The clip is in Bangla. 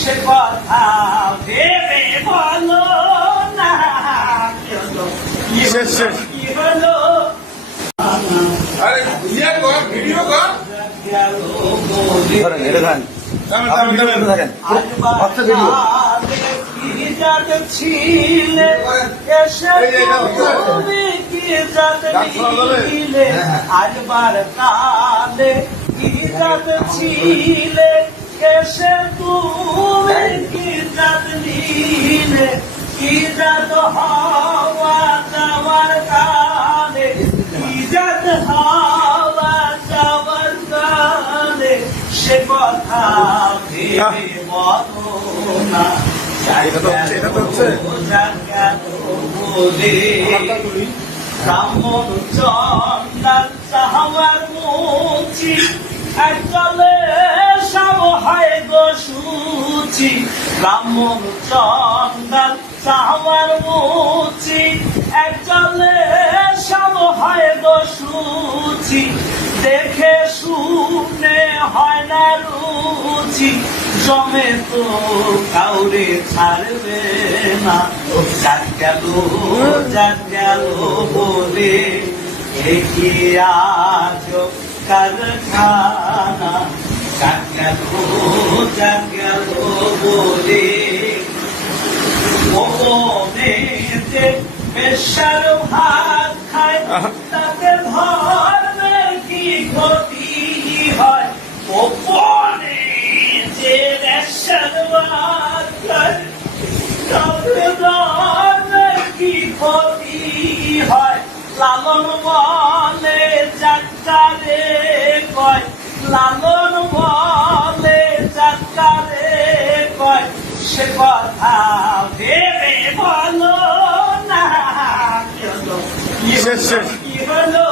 সে কথা ভেবে বলো না শেষ শেষ কি হলো আরে ইয়ে কর ভিডিও কর ধরেন এটা ধরেন আপনি ভিডিও করতে থাকেন হচ্ছে ভিডিও ছিলে এসে তুমি কি ছিলে আজবার কালে কি জাত ছিলে এসে তুমি কি জাত নিলে কি জাত হওয়া যাওয়ার কালে কি জাত হওয়া যাওয়ার কালে সে কথা ভেবে বলো না ব্রাহ্মণ চন্দার চাহার মুচি একলে সব হয় গো সুচি ব্রাহ্মণ চন্দার চাহার মুচি একলে সব হয় গো সুচি দেখে শুনে হয় না রুচি জমে তো কাউরে ছাড়বে না যাক গেল বলে একই আজ কারখানা যাক গেল বলে ওপনেতে বেশার ভাত খায় তাতে ধর্মে কি ক্ষতি হয় ওপনে যে বেশার ভাত খায় তাতে ধর্মে কি ক্ষতি হয় লালন বলে যাত্রারে কয় লালন বলে যাত্রারে কয় সে কথা ভেবে বলো না শেষ শেষ কি হলো